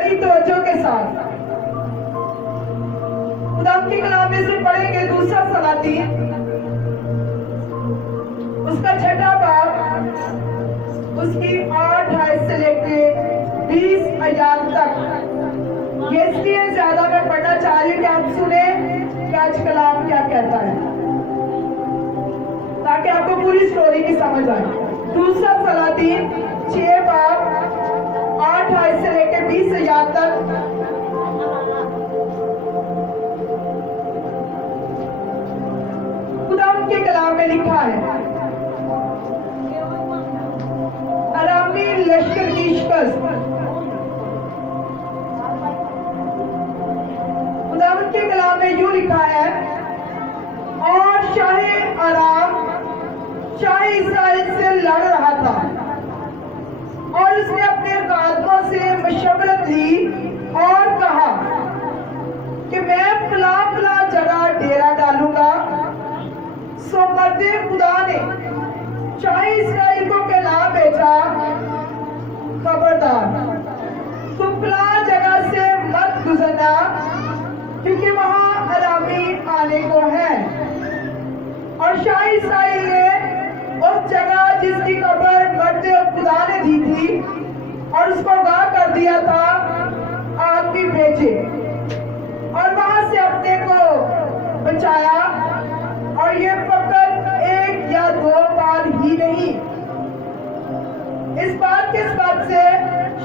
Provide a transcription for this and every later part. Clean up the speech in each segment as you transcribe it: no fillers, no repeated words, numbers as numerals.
बड़ी तवज्जो के साथ खुदा के कलाम में से पढ़ेंगे दूसरा सलातीन उसका 6वां बाब उसकी 8 आयत से लेके 20 आयत तक। ये इसलिए ज्यादा मैं पढ़ना चाह रही हूँ कि आप सुने कि आज कलाम क्या कहता है, ताकि आपको पूरी स्टोरी की समझ आए। दूसरा सलातीन 6 बाब 8 आयत से लेके 20 आयत तक। खुदा के कलाम में लिखा है, अरामी लश्कर की शिकस्त। खुदा के कलाम में यूं लिखा है, और शाहे अराम शाहे इस्राएल से लड़ रहा था और उसने अपने कादों से मशवरत ली और कहा कि मैं फला फला जगह डेरा डालूंगा। सो मर्दे खुदा ने शाहे इस्राएल को कहला भेजा, खबरदार तुम फला जगह से मत गुजरना, क्योंकि वहां अरामी आने को है। और शाह इस्राएल ने उस जगह जिसकी खबर मर्दे खुदा ने दी थी और उसको आगाह कर दिया था, आदमी भेजे और वहां से अपने को बचाया। और ये फकत 1 या 2 बार ही नहीं, इस बात के सबब से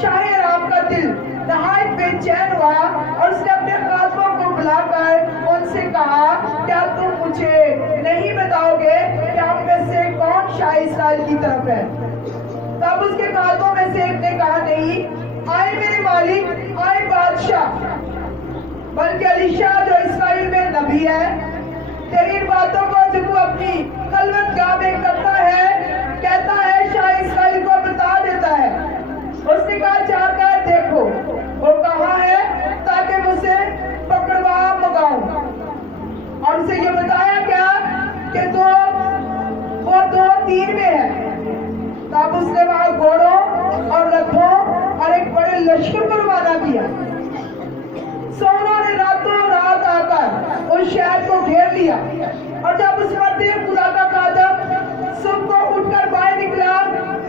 शाह राम का दिल नहायत बेचैन हुआ और उसने अपने खातों को बुलाकर उनसे कहा, क्या तुम मुझे नहीं बताओगे कि हम में से कौन शाह इस्राएल की तरफ है? तब उसके खातों में से एक ने कहा, नहीं, आए मेरे मालिक, आए बादशाह, बल्कि अलीशा जो इस्राएल में नबी है, तेरी इन बातों को जो तू अपनी खलवतगाह में करता है, कहता है शाह इस्राएल को बता देता है। उसने कहा, जाकर देखो वो कहाँ है, ताकि मुझसे पकड़वा मंगाऊं। और उसे ये बताया क्या कि वो 2-3 में है। तब उसने वहां घोड़ों और रथों और एक बड़े लश्कर को रवाना किया। सो उन्होंने रातों रात आकर उस शहर को घेर लिया। और जब उस मर्दे खुदा का खादम सुबह को उठकर बाहर निकला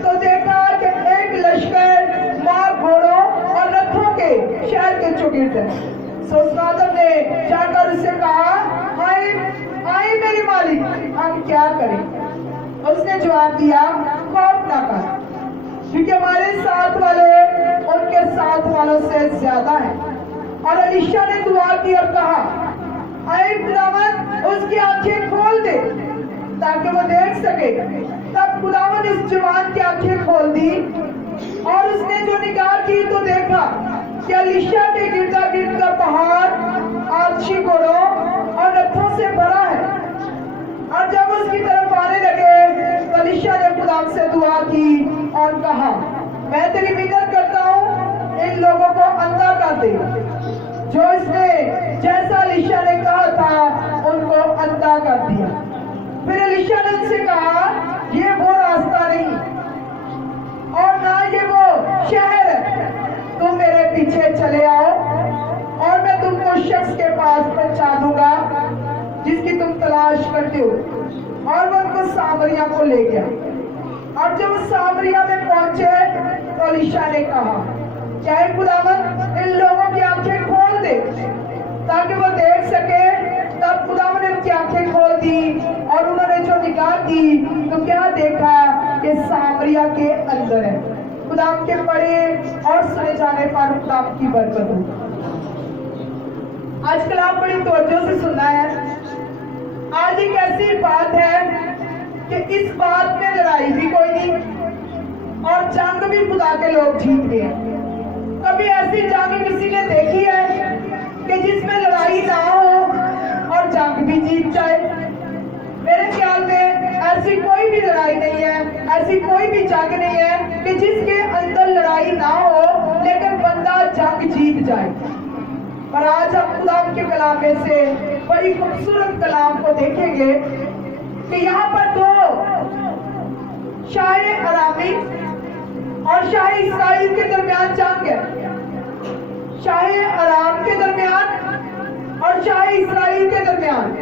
तो देखा कि एक लश्कर मार घोड़ों और रथों के शहर के चौगिर्द है। सो उस खादम ने जाकर उससे कहा, आए मेरे मालिक, हम क्या करें? उसने जवाब दिया, खौफ ना कर, क्योंकि हमारे साथ वाले उनके साथ वालों से ज्यादा है। और अलीशा ने दुआ की और कहा, आए खुदावंद, उसकी आंखें खोल दे ताकि वो देख सके। तब खुदावंद इस जवान की आंखें खोल दी और उसने जो निगाह की तो देखा कि अलीशा के गिरदा गिर्द का पहाड़ आछी घोड़ों और रथों से भरा है। और जब उसकी तरफ आने लगे तो अलीशा ने खुदा से दुआ की और कहा, मैं तेरी मिन्नत करता हूँ, इन लोगों को अंधा कर दे। जो इसने जैसा अलीशा ने कहा था उनको अंधा कर दिया। फिर अलीशा ने उनसे कहा, ये वो रास्ता नहीं और ना ये वो शहर है, तुम मेरे पीछे चले आओ और मैं तुमको शख्स के पास पहुंचा दूंगा जिसकी तुम तलाश करते हो। और वो उनको सामरिया को ले गया। और जब वो सामरिया में पहुंचे तो अलीशा ने कहा, चाहे खुदावंद इन लोगों की आंखें खोल दे ताकि वो देख सके। तब खुदावंद ने उनकी आंखें खोल दी और उन्होंने जो निगाह की तो क्या देखा कि सामरिया के अंदर है। खुदा के पढ़े और सुने जाने पर खुदा की बरकत हो। आजकल आप बड़ी तवज्जो से सुनना है। आज एक ऐसी बात है कि इस बात में लड़ाई भी कोई नहीं और जंग भी खुदा के लोग जीत गए। कभी ऐसी जंग किसी ने देखी है कि जिसमें लड़ाई ना हो और जंग भी जीत जाए? मेरे ख्याल में ऐसी कोई भी लड़ाई नहीं है, ऐसी कोई भी जंग नहीं है कि जिसके अंदर लड़ाई ना हो लेकिन बंदा जंग जीत जाए। और आज हम खुदा के कलाम में से बड़ी खूबसूरत कलाम को देखेंगे कि यहाँ पर 2 शाह अरामी और शाह इस्राएल के दरमियान जंग है। اور شاہ اسرائیل کے درمیان۔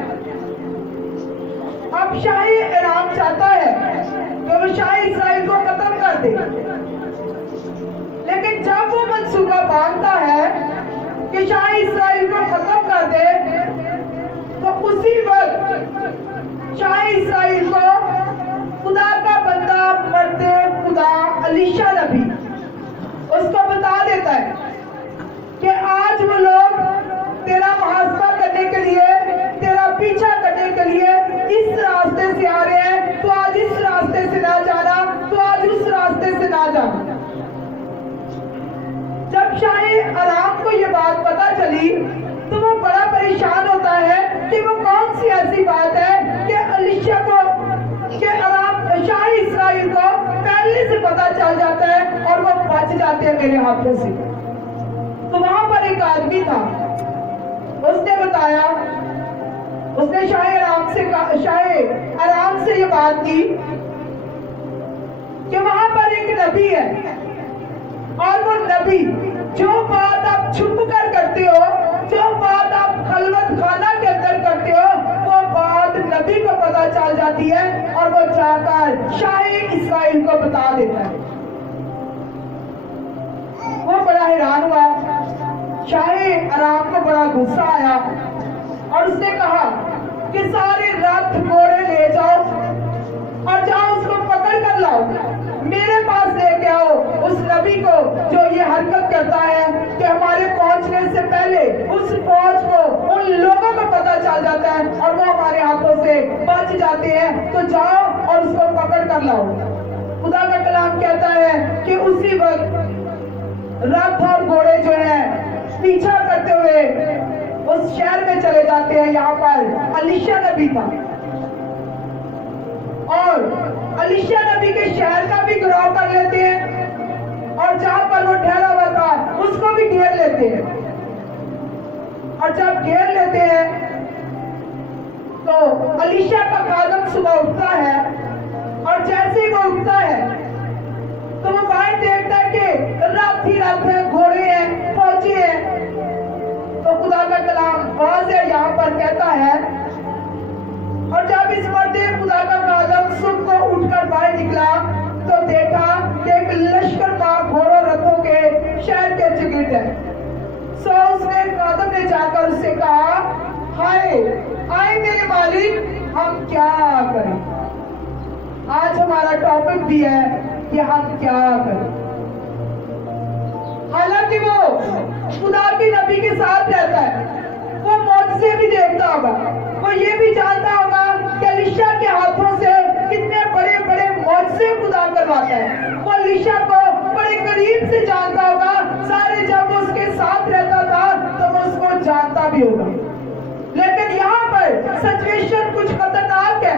اب شاہ ارام چاہتا ہے کہ وہ شاہ اسرائیل کو ختم کر دے، لیکن جب وہ منصوبہ باندھتا ہے کہ شاہ اسرائیل کو ختم کر دے، تو اسی وقت شاہ اسرائیل کو خدا کا بندہ مرد خدا الیشا نبی اس کو بتا دیتا ہے کہ آج وہ لوگ تیرا محاسبہ کرنے کے لیے، تیرا پیچھا کرنے کے لیے اس راستے سے آ رہے ہیں، تو آج اس راستے سے نہ جانا، تو آج اس راستے سے نہ جانا۔ جب شاہ ارام کو یہ بات پتا چلی تو وہ بڑا پریشان ہوتا ہے کہ وہ کون سی ایسی بات ہے کہ الیشا کو، کہ ارام شاہ اسرائیل کو پہلے سے پتا چل جاتا ہے اور وہ بچ جاتے ہیں میرے ہاتھوں سے۔ تو وہاں پر ایک آدمی تھا، اس نے بتایا، اس نے شاہ ارام سے یہ بات کی کہ وہاں پر ایک نبی ہے، اور وہ نبی جو بات آپ چھپ کر کرتے ہو، جو بات آپ خلوت خانہ کے اندر کرتے ہو، وہ بات نبی کو پتا چل جاتی ہے اور وہ جا کر شاہ اسرائیل کو بتا دیتا ہے۔ وہ بڑا حیران ہوا، شاہ ارام کو بڑا غصہ آیا اور اس نے کہا کہ سارے رتھ گھوڑے لے جاؤ اور جاؤ اس کو پکڑ کر لاؤ، میرے پاس لے کے آؤ اس نبی کو جو یہ حرکت کرتا ہے کہ ہمارے پہنچنے سے پہلے اس فوج کو، ان لوگوں کو پتا چل جاتا ہے اور وہ ہمارے ہاتھوں سے بچ جاتے ہیں، تو جاؤ اور اس کو پکڑ کر لاؤ۔ خدا کا کلام کہتا ہے کہ اسی وقت رتھ اور گھوڑے جو ہیں پیچھا کرتے ہوئے اس شہر میں چلے جاتے ہیں۔ یہاں پر الیشا نبی تھا اور الیشا نبی کے شہر کا بھی گراؤ کر لیتے ہیں، اور جہاں پر وہ ٹھہرا ہوا تھا اس کو بھی گھیر لیتے ہیں، اور جب گھیر لیتے ہیں تو الیشا کا خادم صبح اٹھتا ہے، اور جیسے ہی وہ اٹھتا ہے تو وہ باہر دیکھتا ہے کہ رات ہی رات ہے، گھوڑے ہیں، فوجی ہیں۔ تو خدا کا کلام واضح یہاں پر کہتا ہے، اور جب اس مرد خدا کا خادم صبح کو اٹھ کر باہر نکلا تو دیکھا کہ ایک لشکر مار گھوڑوں رتھوں کے شہر کے چگٹ ہے۔ سو اس نے خادم نے جا کر اس سے کہا، ہائے آئے میرے مالک، ہم کیا کریں؟ آج ہمارا ٹاپک بھی ہے کہ ہم کیا کریں۔ حالانکہ وہ خدا کے نبی کے ساتھ رہتا ہے، وہ معجزے بھی دیکھتا ہوگا، وہ یہ بھی جانتا ہوگا کہ الیشا کے ہاتھوں سے کتنے بڑے بڑے معجزے خدا کرواتا ہے، وہ الیشا کو بڑے قریب سے جانتا ہوگا، سارے جب وہ اس کے ساتھ رہتا تھا تو وہ اس کو جانتا بھی ہوگا۔ لیکن یہاں پر سچویشن کچھ خطرناک ہے،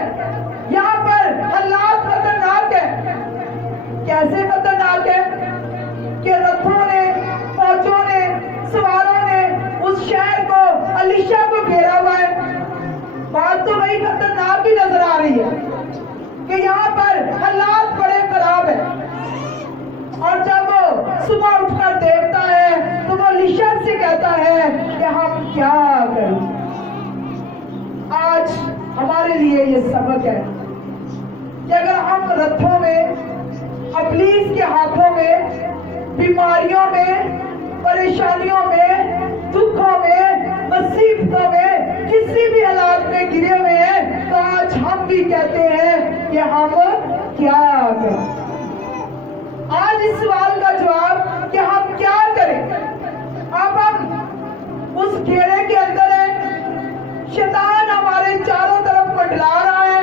یہاں پر حالات خطرناک ہے۔ کیسے خطرناک ہے کہ رتھوں نے، فوجوں نے، سواروں نے اس شہر کو، الیشا کو گھیرا ہوا ہے۔ بات تو وہی خطرناک ہی نظر آ رہی ہے کہ یہاں پر حالات بڑے خراب ہیں، اور جب وہ صبح اٹھ کر دیکھتا ہے تو وہ الیشا سے کہتا ہے کہ ہم کیا کریں۔ آج ہمارے لیے یہ سبق ہے کہ اگر ہم رتھوں میں، ابلیس کے ہاتھوں میں، بیماریوں میں، پریشانیوں میں، دکھوں میں، مصیبتوں میں، کسی بھی حالات میں گرے ہوئے ہیں، تو آج ہم بھی کہتے ہیں کہ ہم کیا کریں۔ آج اس سوال کا جواب کہ ہم کیا کریں۔ اب ہم اس گھیرے کے اندر ہیں، شیطان ہمارے چاروں طرف منڈلا رہا ہے،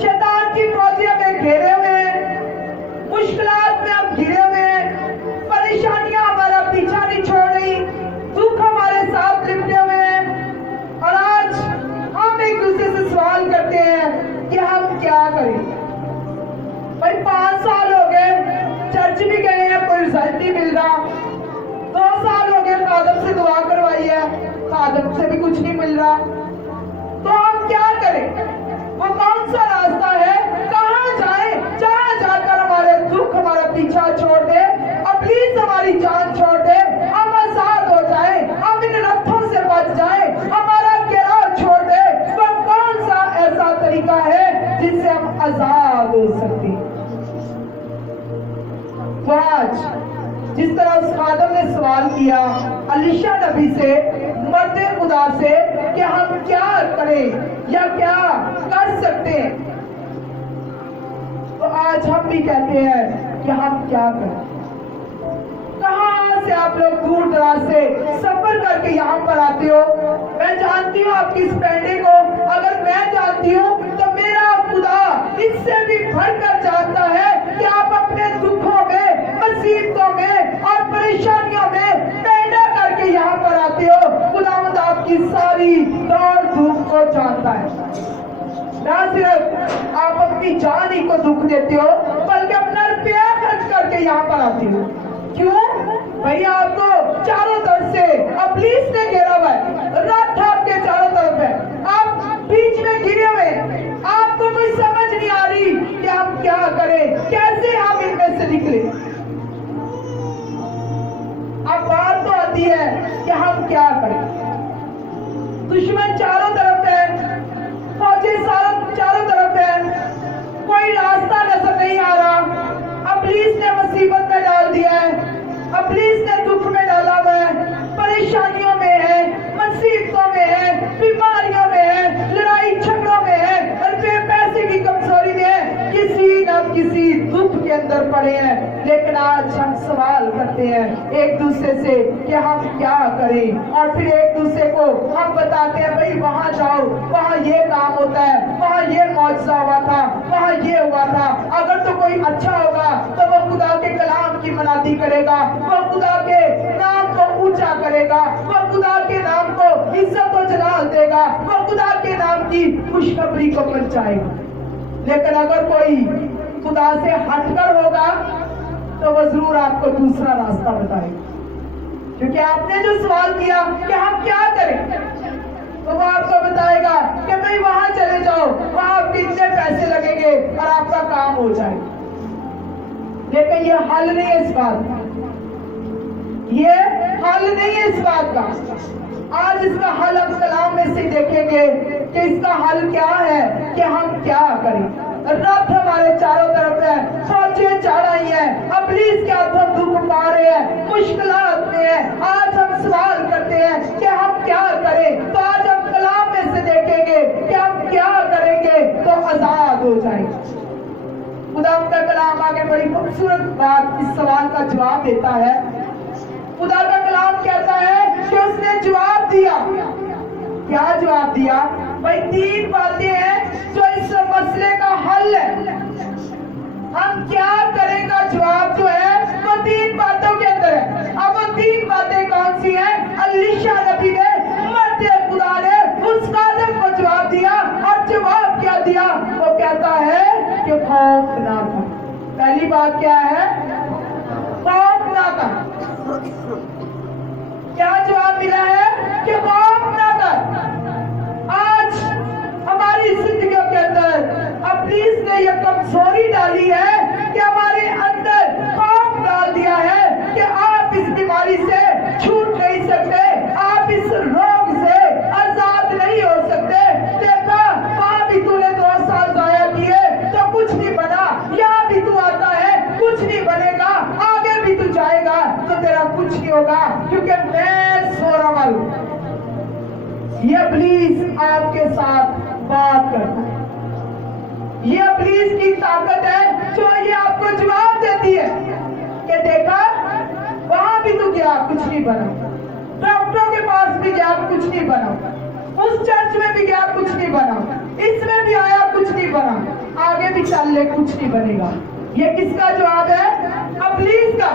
شیطان کی فوجیں ہمیں گھیرے ہوئے ہیں، مشکلات میں ہم گھرے ہوئے ہیں، پریشانیاں ہمارا پیچھا نہیں چھوڑ رہی، دکھ ہمارے ساتھ لپٹے ہوئے ہیں، اور آج ہم ایک دوسرے سے سوال کرتے ہیں کہ ہم کیا کریں۔ بھائی 5 سال ہو گئے، چرچ بھی گئے ہیں، کوئی رزلٹ نہیں مل खादम ने सवाल किया अलीशा नबी से, मर्द खुदा से, कि हम क्या करें या क्या कर सकते हैं। तो आज हम भी कहते हैं कि हम क्या करें। कहाँ से आप लोग दूर दराज से सफर करके यहाँ पर आते हो। मैं जानती हूँ आपकी इस पैंडे को, अगर मैं जानती हूँ तो मेरा खुदा इससे भी बढ़कर जानता है कि आप अपने दुखों में, मुसीबतों में और परेशानियों में पैंडा करके यहाँ पर आते हो। खुदावंद आपकी सारी दौड़ धूप को जानता है। ना सिर्फ आप अपनी जान ही को दुख देते हो, बल्कि अपना रुपया खर्च करके यहाँ पर आते हो। क्यों भैया? आपको चारों तरफ से इब्लीस ने घेरा हुआ है, रात आपके चारों तरफ है, आप बीच में घिरे हुए, आपको कोई समझ नहीं आ रही कि हम क्या करें, कैसे हम इनमें से निकले। अब बात तो आती है कि हम क्या करें। दुश्मन चारों तरफ है, फौजी चारों तरफ है, कोई रास्ता नजर नहीं आ रहा। इब्लीस ने मुसीबत में डाल दिया है, इब्लीस ने दुख में डाला हुआ है, परेशानियों में है, मुसीबतों में है, बीमारियों में है, लड़ाई झगड़ों में है, और पैसे की कमजोरी में है, किसी न किसी दुख के अंदर पड़े हैं। लेकिन आज हम सवाल करते हैं एक दूसरे से कि हम क्या करें, और फिर एक दूसरे को हम बताते हैं भाई वहां जाओ, वहां ये काम होता है, वहां ये मौजज़ा हुआ था, वहां ये हुआ था। अगर तो कोई अच्छा होगा तो वो खुदा के कलाम की मनादी करेगा, वो खुदा के नाम को ऊंचा करेगा, वो खुदा के नाम को इज्जत और जलाल देगा, वो खुदा के नाम की खुशखबरी को पहुंचाएगा। लेकिन अगर कोई खुदा से हटकर होगा तो वो जरूर आपको दूसरा रास्ता बताएगा, क्योंकि आपने जो सवाल किया कि हम क्या करें, तो वो आपको बताएगा कि भाई वहां चले जाओ, वहां आपके इतने पैसे लगेंगे और आपका काम हो जाएगा। लेकिन ये हल नहीं है इस बात का, ये हल नहीं है इस बात का। आज इसका हल हम कलाम में से देखेंगे कि इसका हल क्या है, कि हम क्या करें। रथ हमारे चारों तरफ है, फौजें चढ़ रही हैं, इब्लीस के हाथों दुख पा रहे हैं, मुश्किलात में है। आज हम सवाल करते हैं कि हम क्या करें। तो आज हम कलाम में से देखेंगे कि हम क्या करेंगे तो आजाद हो जाएंगे। खुदा का कलाम आगे बड़ी खूबसूरत बात इस सवाल का जवाब देता है। खुदा का कलाम कहता है कि उसने जवाब दिया। क्या जवाब दिया? भाई 3 बातें हैं जो इस मसले का हल है। हम क्या करें का जवाब जो है वो 3 बातों के अंदर है। अब वो 3 बातें कौन सी हैं? अलीशा नबी ने, मर्द खुदा ने उस खादिम को जवाब दिया, और जवाब क्या दिया? वो कहता है कि खौफ ना कर। पहली बात क्या है? खौफ ना कर। क्या जवाब मिला है? कि खौफ ना कर। आज हमारी जिंदगियों के अंदर इब्लीस ने यह कमजोरी डाली है कि हमारे अंदर खौफ डाल दिया है कि आप इस बीमारी से छूट नहीं सकते, आप इस रोग से आजाद नहीं हो सकते। देखा, वहां भी तूने 2 साल जाया किए तो कुछ नहीं बना, यहाँ भी तू आता है कुछ नहीं बनेगा, आगे भी तू जाएगा तो तेरा कुछ नहीं होगा, क्योंकि मैं सोरावल। ये इब्लीस आपके साथ बात करता है। ये इब्लीस की ताकत है जो ये आपको जवाब देती है कि देखा, वहां भी तू गया कुछ नहीं बना, डॉक्टरों के पास भी गया कुछ नहीं बना, उस चर्च में भी गया कुछ नहीं बना, इसमें भी आया कुछ नहीं बना, आगे भी चल ले कुछ नहीं बनेगा। ये किसका जवाब है? इब्लीस का।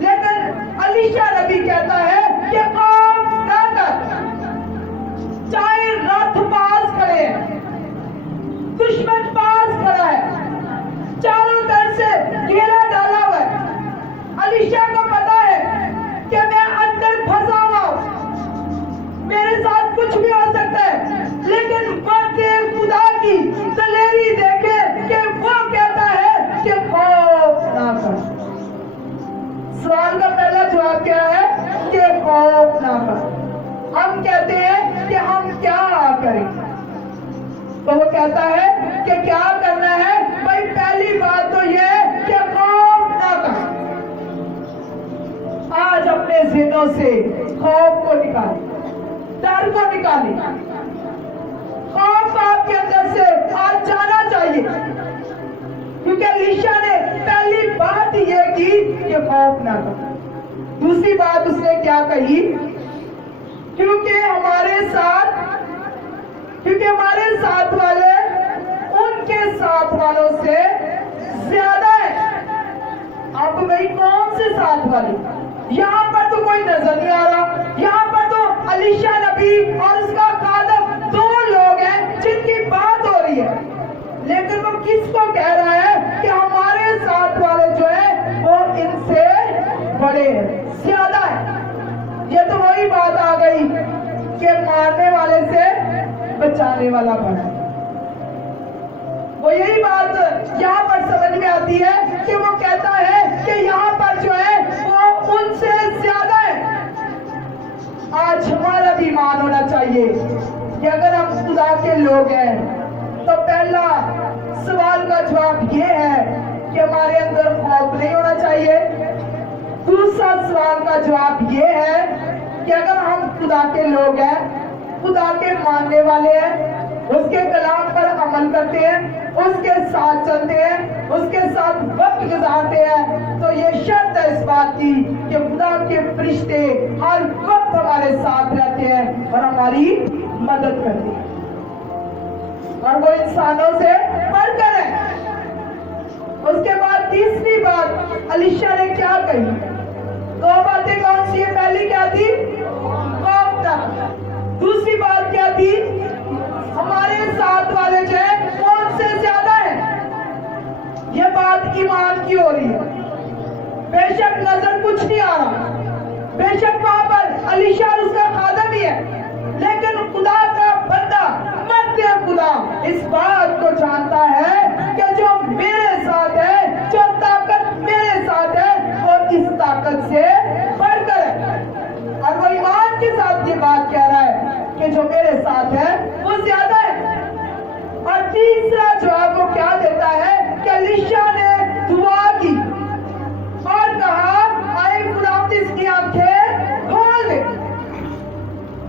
लेकिन अलीशा नबी कहता है कि खौफ ना कर। चाहे रथ पास खड़े हैं, दुश्मन पास खड़ा है, चारों तरफ से घेरा डाला हुआ है, अलीशा को पता है कि मैं अंदर फंसा हुआ हूं, मेरे साथ कुछ भी हो सकता है, लेकिन मर्दे खुदा की दलेरी देखे कि वो कहता है कि खौफ ना कर। सवाल का पहला जवाब क्या है? कि खौफ ना कर। हम कहते हैं कि हम क्या करें, तो वो कहता है कि क्या करना है? भाई पहली बात तो ये कि खौफ ना कर। आज अपने ज़हनों से खौफ को निकाले, डर को निकाले। खौफ आपके अंदर से आज जाना चाहिए, क्योंकि एलीशा ने पहली बात ये की कि खौफ ना करो। दूसरी बात उसने क्या कही, क्योंकि हमारे साथ वाले उनके साथ वालों से ज्यादा है। अब भाई कौन से साथ वाले? यहाँ पर तो कोई नजर नहीं आ रहा। यहाँ पर तो एलीशा नबी और उसका खादम दो लोग हैं जिनकी बात हो रही है, लेकिन वो किसको कह रहा है कि हमारे साथ वाले जो है वो इनसे बड़े हैं, ज्यादा है। ये तो वही बात आ गई कि मारने वाले से बचाने वाला बड़ा है। वो यही बात यहाँ पर समझ में आती है कि वो कहता है कि यहाँ पर जो है वो उनसे ज्यादा है। आज हमारा भी ईमान होना चाहिए कि अगर हम खुदा के लोग हैं तो पहला सवाल का जवाब ये है कि हमारे अंदर खौफ नहीं होना चाहिए। दूसरा सवाल का जवाब ये है कि अगर हम खुदा के लोग हैं, खुदा के मानने वाले हैं, उसके कलाम पर अमल करते हैं, उसके साथ चलते हैं, उसके साथ वक्त गुजारते हैं, तो ये शर्त है इस बात की कि खुदा के फरिश्ते हर वक्त हमारे साथ रहते हैं और हमारी मदद करते हैं, और वो इंसानों से बढ़कर है। उसके बाद तीसरी बात एलीशा ने क्या कही? दो बातें कौन सी है? पहली क्या थी? खौफ ना। दूसरी बात क्या थी? हमारे साथ वाले जो है वो उनसे ज्यादा है। ये बात ईमान की हो रही है। बेशक नजर कुछ नहीं आ रहा, बेशक वहां पर एलीशा और उसका खादम ही है, लेकिन खुदा का बंदा मरते खुदा इस बात को जानता है कि जो मेरे साथ है, जो ताकत मेरे साथ है, वो इस ताकत से बढ़कर है। और वो ईमान के साथ ये बात कह रहा है कि जो मेरे साथ है वो ज्यादा है। और तीसरा जवाब वो क्या देता है कि एलीशा ने दुआ की और कहा, आए खुदावंद इसकी आंखें खोल दे।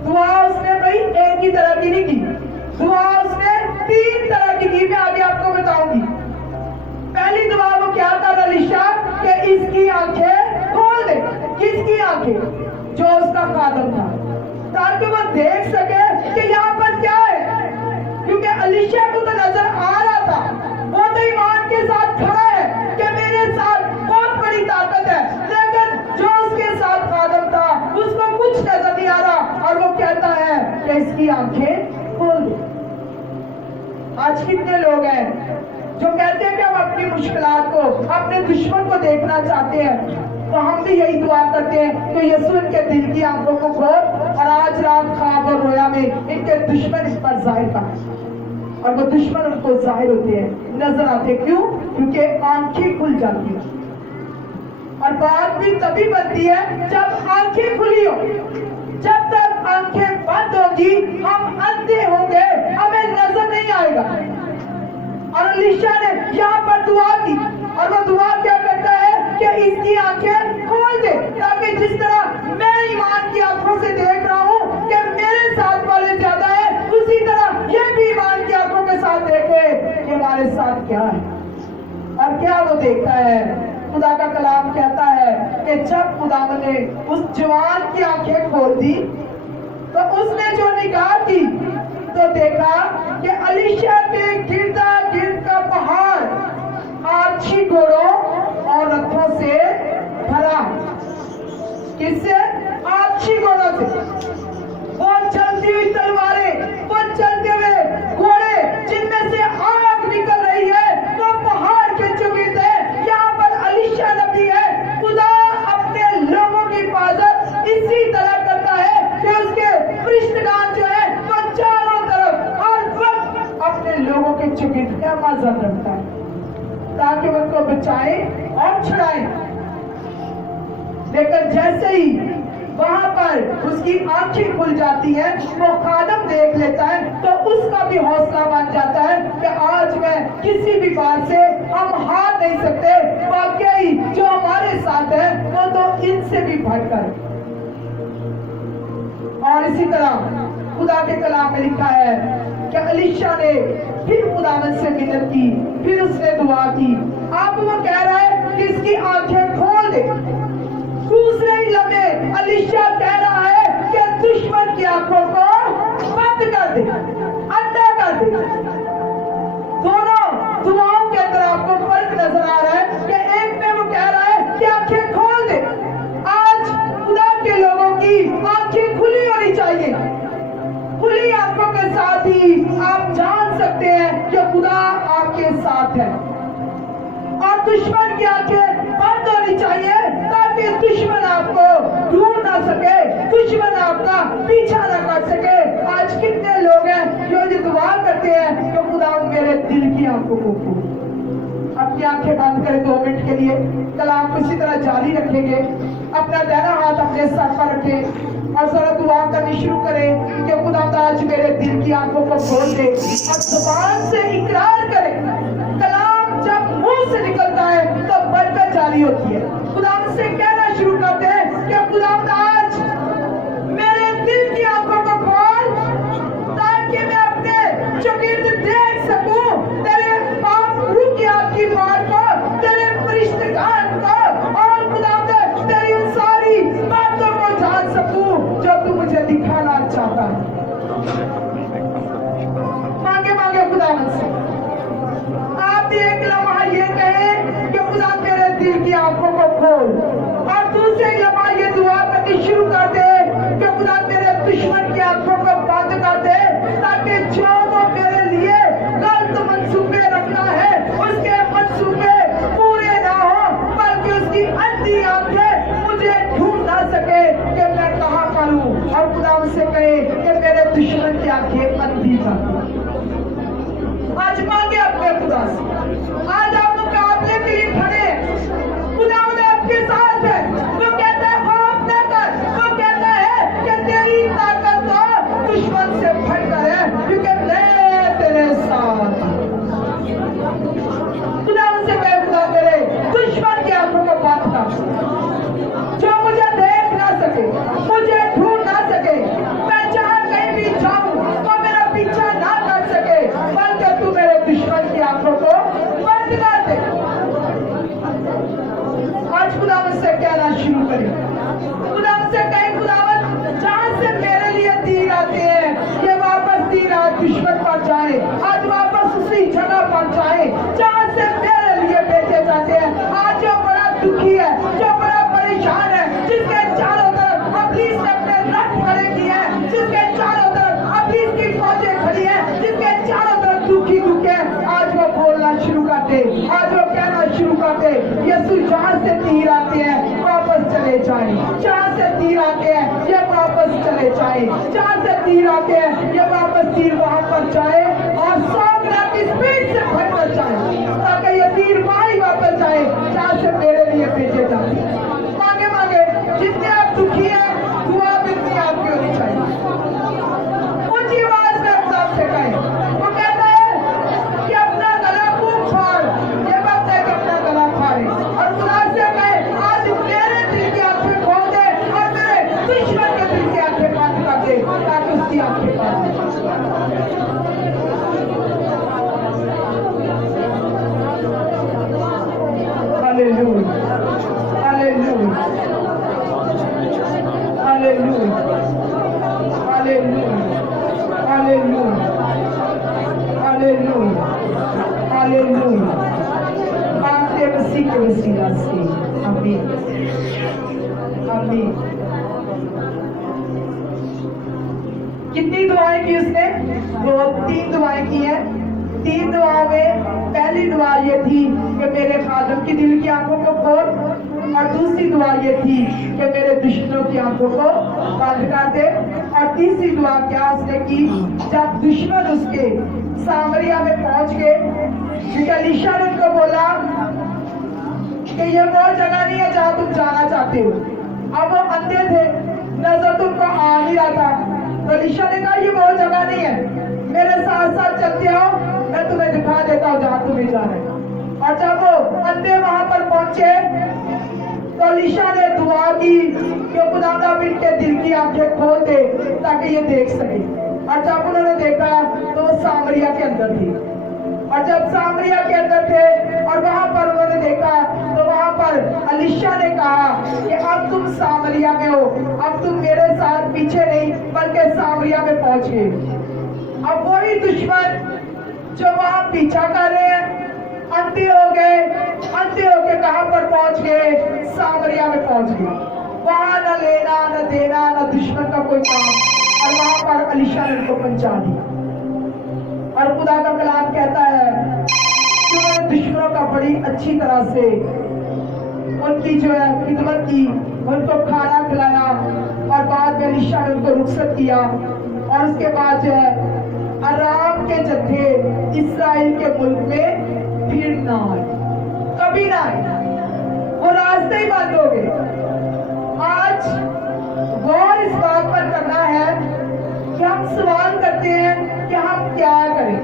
दुआ उसने भाई एक ही तरह की नहीं की, दुआ उसने तीन तरह की मैं आगे आपको बताऊंगी। पहली दुआ वो क्या था एलीशा कि इसकी आंखें खोल दे। किसकी आंखें? जो उसका खादम था, ताकि वो देख सके कि यहाँ पर क्या है। क्योंकि एलीशा को तो नजर आ रहा था, वो तो ईमान के साथ खड़ा है कि मेरे साथ बहुत बड़ी ताकत है, लेकिन जो उसके साथ खादम था उसको कुछ नजर नहीं आ रहा, और वो कहता है कि इसकी आंखें खोल दे। आज कितने लोग हैं जो कहते हैं कि हम अपनी मुश्किलात को, अपने दुश्मन को देखना चाहते हैं, तो हम भी यही दुआ करते हैं कि यीशु इनके दिल की आंखों को खोल, और आज रात ख्वाब और रोया में इनके दुश्मन इस पर जाहिर कर, और वो दुश्मन उनको जाहिर होते हैं, नजर आते। क्यों? क्योंकि आंखें खुल जाती हैं। और बात भी तभी बनती है जब आंखें खुली हो। जब तक आंखें बंद होगी हम अंधे होंगे, हमें नजर नहीं आएगा। और एलीशा ने यहाँ पर दुआ की, और वो दुआ क्या करता है कि इसकी आंखें खोल दे, ताकि जिस तरह मैं ईमान की आंखों से देख रहा हूँ कि मेरे साथ वाले ज्यादा है, उसी तरह ये भी ईमान की आंखों के साथ देखे कि हमारे साथ क्या है। और क्या वो देखता है? खुदा का कलाम कहता है कि जब खुदा ने उस जवान की आंखें खोल दी, तो उसने जो निगाह की तो देखा कि एलीशा के गिरदा गिर्द का पहाड़ आछी घोड़ों और रथों से भरा। किससे? आछी घोड़ों से। वो चलती हुई तलवारें, वो चलते हुए घोड़े जिनमें से आग निकल रही है, वो पहाड़ के चुके थे। यहाँ पर एलीशा नबी है, खुदा अपने लोगों की हिफाजत इसी तरह करता है कि उसके फरिश्तेगान जो है वो चारों तरफ हर वक्त अपने लोगों के चुके नजर रखता है, ताकि उनको बचाए और छुड़ाए। लेकिन जैसे ही वहां पर उसकी کی آنکھیں کھل جاتی ہیں، وہ خادم دیکھ لیتا ہے تو اس کا بھی حوصلہ بن جاتا ہے کہ آج میں کسی بھی بات سے ہم ہار نہیں سکتے، واقعی جو ہمارے ساتھ ہے وہ تو ان سے بھی بڑھ کر۔ اور اسی طرح خدا کے کلام میں لکھا ہے کہ الیشا نے پھر خداوند سے منت کی، پھر اس نے دعا کی۔ اب وہ کہہ رہا ہے کہ اس کی آنکھیں کھول دے۔ دوسرے ہی لمحے الیشا کہہ رہا ہے کہ دشمن کی آنکھوں کو بند کر دے، اندھا کر دے۔ دونوں دعاؤں کے اندر آپ کو فرق نظر آ رہا ہے کہ ایک میں وہ کہہ رہا ہے کہ آنکھیں کھول دے۔ آج خدا کے لوگوں کی آنکھیں کھلی ہونی چاہیے۔ کھلی آنکھوں کے ساتھ ہی آپ جان سکتے ہیں کہ خدا آپ کے ساتھ ہے، اور دشمن کی آنکھیں بند ہونی چاہیے تاکہ دشمن آپ کو ڈھونڈ نہ سکے، دشمن آپ کا پیچھا نہ کر سکے۔ آج کتنے لوگ ہیں جو یہ دعا کرتے ہیں کہ خدا میرے دل کی آنکھوں کو کھول۔ اپنی آنکھیں بند کریں 2 منٹ کے لیے، کلام کو اسی طرح جاری رکھیں گے۔ اپنا دہنا ہاتھ اپنے سر پر رکھیں اور ذرا دعا کرنی شروع کریں کہ خدا آج میرے دل کی آنکھوں کو کھول دے، اور زبان سے اقرار کریں۔ کلام جب منہ سے نکلتا ہے تو برکت جاری ہوتی ہے۔ خدا سے کہنا شروع کرتے ہیں کہ خدا آج میرے دل کی آنکھوں کو کھول تاکہ میں اپنے شاگرد دیکھ سکوں تیرے پاک روح کی آپ کی بات کو، تیرے فرشتگان کو، اور خدا تیری ان ساری باتوں کو جان سکوں جو تو مجھے دکھانا چاہتا ہے۔ مانگے مانگے خدا سے، آپ بھی ایک لمحہ یہ کہیں کہ خدا میرے دل کی آنکھوں کو کھول، اور دوسرے لمحہ یہ دعا کرنی شروع کر دے کہ خدا میرے دشمن کی آنکھوں کو بند کر دے تاکہ جو وہ میرے لیے غلط منصوبے رکھنا ہے اس کے منصوبے پورے نہ ہوں، بلکہ اس کی اندھی آنکھیں مجھے ڈھونڈ نہ سکے کہ میں کہاں پر ہوں، اور خدا ان سے کہے کہ میرے دشمن کی آنکھیں اندھی کر دے۔ آج مانگے اپنے خدا سے، آج آپ مقابلے کے لیے کھڑے، خدا آپ کے ساتھ ہے۔ وہ کہتا ہے خوف نہ کر، وہ کہتا ہے کہ تیری طاقت تو دشمن سے بڑھ کر ہے کیونکہ میں تیرے ساتھ ہوں۔ خدا ان سے کہے خدا میرے دشمن کی آنکھوں کو بند کر، جو مجھے دیکھ نہ سکے، مجھے ڈھونڈ نہ سکے، میں جہاں کہیں بھی جاؤں وہ میرا پیچھا نہ کر سکے، بلکہ تو میرے دشمن کی آنکھوں کو بند کر دے۔ آج خدا مجھ سے کہنا شروع کرے، خدا مجھ سے کہے خداوند جہاں سے میرے لیے تیر آتے ہیں یہ واپس تیر آج دشمن پر جائے، آج واپس اسی جگہ پر جائے جہاں سے میرے لیے بھیجے جاتے ہیں۔ آج جو بڑا دکھی ہے، جو بڑا پریشان ہے، جس کے چاروں طرف ابلیس نے اپنے رتھ کھڑے کیے ہیں، جس کے چاروں طرف ابلیس کی فوجیں کھڑی ہیں، جس کے چاروں طرف دکھی دکھے، آج وہ بولنا شروع کرتے، آج وہ کہنا شروع کرتے یسوع جہاں سے تیر آتے ہیں واپس چلے جائیں، جہاں سے تیر آتے ہیں یہ واپس چلے جائیں، جہاں سے تیر آتے ہیں یہ واپس تیر وہاں پر جائے اور 100 گنا کی سپیڈ سے بھٹ کر جائے تاکہ یہ تیر وہاں ہی واپس جائے جہاں سے میرے لیے بھیجے جاتے ہیں۔ مانگے مانگے، جتنے آپ دکھی ہیں دعا بھی آپ کی ہونی چاہیے۔ اونچی آواز میں خدا سے کہیں، وہ کہتا ہے کہ اپنا گلا خوب پھاڑ، یہ وقت ہے کہ اپنا گلا پھاڑے، اور خدا سے کہیں آج میرے دل کی آنکھیں کھول دے اور میرے دشمن کے دل کی آنکھیں بند کر دے تاکہ اس کی آنکھیں بند ہو۔ ہاللیلویا، ہاللیلویا، ہاللیلویا، ہاللیلویا، ہاللیلویا، ہاللیلویا، ہاللیلویا۔ مانگتے مسیح کے وسیلہ سے، آمین، آمین۔ کتنی دعائیں کی اس نے؟ وہ 3 دعائیں کی ہیں۔ 3 دعاؤں میں پہلی دعا یہ تھی کہ میرے خادم کی دل کی آنکھوں کو کھول، اور دوسری دعا یہ تھی کہ میرے دشمنوں کی آنکھوں کو بند کر دے، اور تیسری دعا کیا اس نے کی؟ جب دشمن اس کے سامریا میں پہنچ گئے، کیونکہ الیشا نے ان کو بولا کہ یہ وہ جگہ نہیں ہے جہاں تم جانا چاہتے ہو۔ اب وہ اندھے تھے، نظر تم کو آ में जा रहे हैं। और जब वो अंधे वहां पर पहुंचे तो अलीशा ने दुआ की कि खुदावंद आप इनके दिल की आंखें खोल दे ताकि ये देख सके। और जब उन्होंने देखा तो वो सामरिया के अंदर थी। और जब सामरिया के अंदर थे और वहां पर उन्होंने देखा तो वहां पर अलीशा ने कहा कि अब तुम सामरिया में हो, अब तुम मेरे साथ पीछे नहीं बल्कि सामरिया में पहुंच गए। अब वही दुश्मन जो वहां पीछा कर रहे हैं अंधे हो गए, अंधे होके कहां पर पहुंच गए? सामरिया में पहुंच गए। वहां न लेना न देना न दुश्मन का कोई काम, और वहां पर अलीशा ने उनको पहुंचा दिया। और खुदा का कलाम कहता है कि उन्होंने दुश्मनों का बड़ी अच्छी तरह से उनकी जो है खिदमत की, उनको खाना खिलाया, और बाद में अलीशा ने उनको रुखसत किया। और उसके बाद जो है अराम के जत्थे इस्राएल के मुल्क में फिर ना आए, कभी ना आए, वो रास्ते ही बंद हो गए। आज गौर इस बात पर करना है कि हम सवाल करते हैं कि हम क्या करें।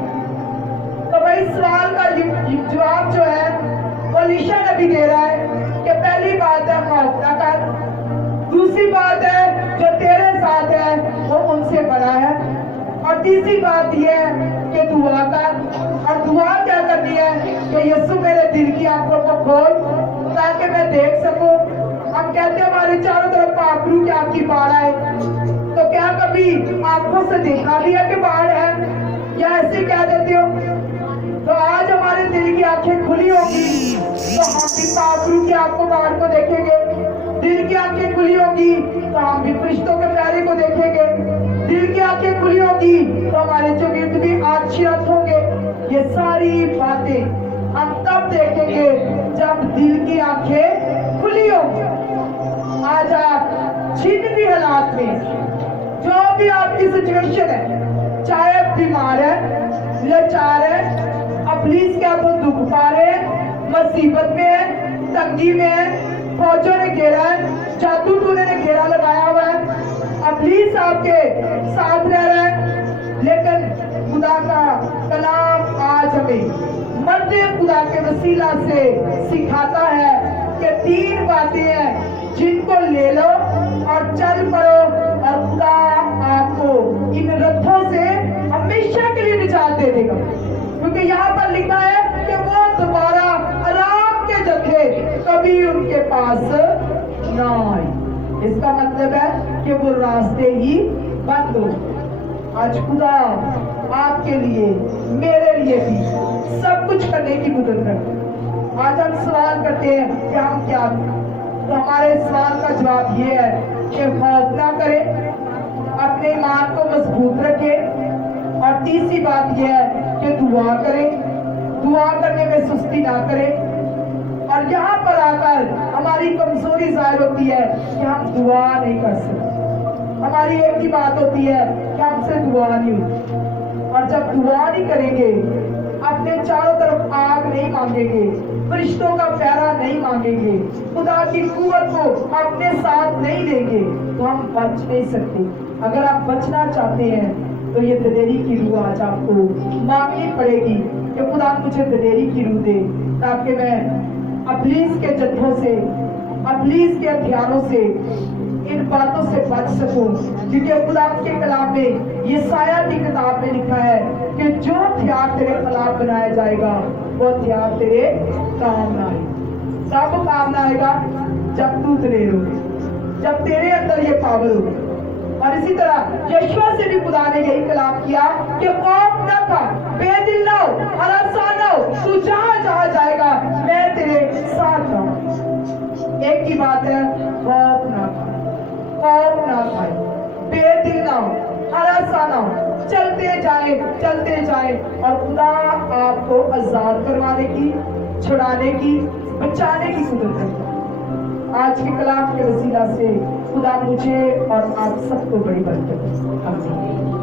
तो भाई सवाल का जवाब जो है वो अलीशा नबी दे रहा है कि पहली बात है खौफ ना कर, दूसरी बात है जो तेरे साथ है वो उनसे बड़ा है, और तीसरी बात यह है कि दुआ कर। और दुआ क्या करनी है कि यीशु मेरे दिल की आंखों को खोल ताकि मैं देख सकूं। हम कहते हैं हमारे चारों तरफ पाखरू की आपकी बाढ़ है, तो क्या कभी आंखों से देखा भी है कि बाढ़ है, या ऐसे कह देते हो? तो आज हमारे दिल की आंखें खुली होगी तो हम भी पाखरू की आपको बाढ़ को देखेंगे। दिल की आंखें खुली होगी तो हम भी फरिश्तों के प्यारे को देखेंगे। दिल की आंखें खुली होगी तो हमारे जो गिर्द भी आश्चर्य होंगे। ये सारी बातें हम तब देखेंगे जब दिल की आंखें खुली होंगी। आज आप जिन भी हालात में, जो भी आपकी सिचुएशन है, चाहे आप बीमार है, लाचार है, अपलीस के आपको दुख पा रहे हैं, मुसीबत में है, तंगी में है, फौजों ने घेरा है, जादू टूने ने घेरा लगाया हुआ है, अपलीस आपके साथ रह रहा है, लेकिन खुदा का कलाम आज हमें मर्दे खुदा के वसीला से सिखाता है कि 3 बातें हैं जिनको ले लो और चल पड़ो, और खुदा आपको इन रथों से हमेशा के लिए निजात दे देगा। क्योंकि यहाँ पर लिखा है कि वो दोबारा आराम के जत्थे कभी उनके पास ना आए। इसका मतलब है कि वो रास्ते ही बंद हो। आज खुदा आपके लिए, मेरे लिए भी सब कुछ करने की कुदरत रखता। आज हम सवाल करते हैं कि हम क्या करें, तो हमारे सवाल का जवाब ये है कि खौफ ना करें, अपने ईमान को मजबूत रखें, और तीसरी बात यह है कि दुआ करें, दुआ करने में सुस्ती ना करें। और यहाँ पर आकर हमारी कमजोरी जाहिर होती है कि हम दुआ नहीं कर सकते। हमारी एक ही बात होती है कि हमसे दुआ नहीं होती, और जब दुआ नहीं करेंगे, अपने चारों तरफ आग नहीं मांगेंगे, फरिश्तों का प्यारा नहीं मांगेंगे, खुदा की कुव्वत को अपने साथ नहीं लेंगे, तो हम बच नहीं सकते। अगर आप बचना चाहते हैं तो ये दलेरी की रूह आज आपको मांगनी पड़ेगी कि खुदा मुझे दलेरी की रूह दे, ताकि मैं अपलीस के जत्थों से, अपलीस के हथियारों से, इन बातों से बच सकूं। क्योंकि खुदा के कलाम में, ये साया की किताब में लिखा है कि जो हथियार तेरे खिलाफ बनाया जाएगा वो हथियार तेरे काम ना आए। कब काम ना आएगा? जब तू दलेर हो, जब तेरे अंदर ये पावर हो। और इसी तरह यशवा से भी खुदा ने यही कलाम किया कि खौफ न कर, बेदिल न हो, हरासा न हो, तू जहां जहां जाएगा मैं तेरे साथ हूं। एक ही बात है, खौफ न कर, खौफ न खाए, बेदिल न हो, हरासा न हो, चलते जाए, और खुदा आपको आजाद करवाने की, छुड़ाने की, बचाने की कुदरत है। आज के कलाम के वसीला से खुदा मुझे और आप सबको बड़ी बरकत दे। आमीन।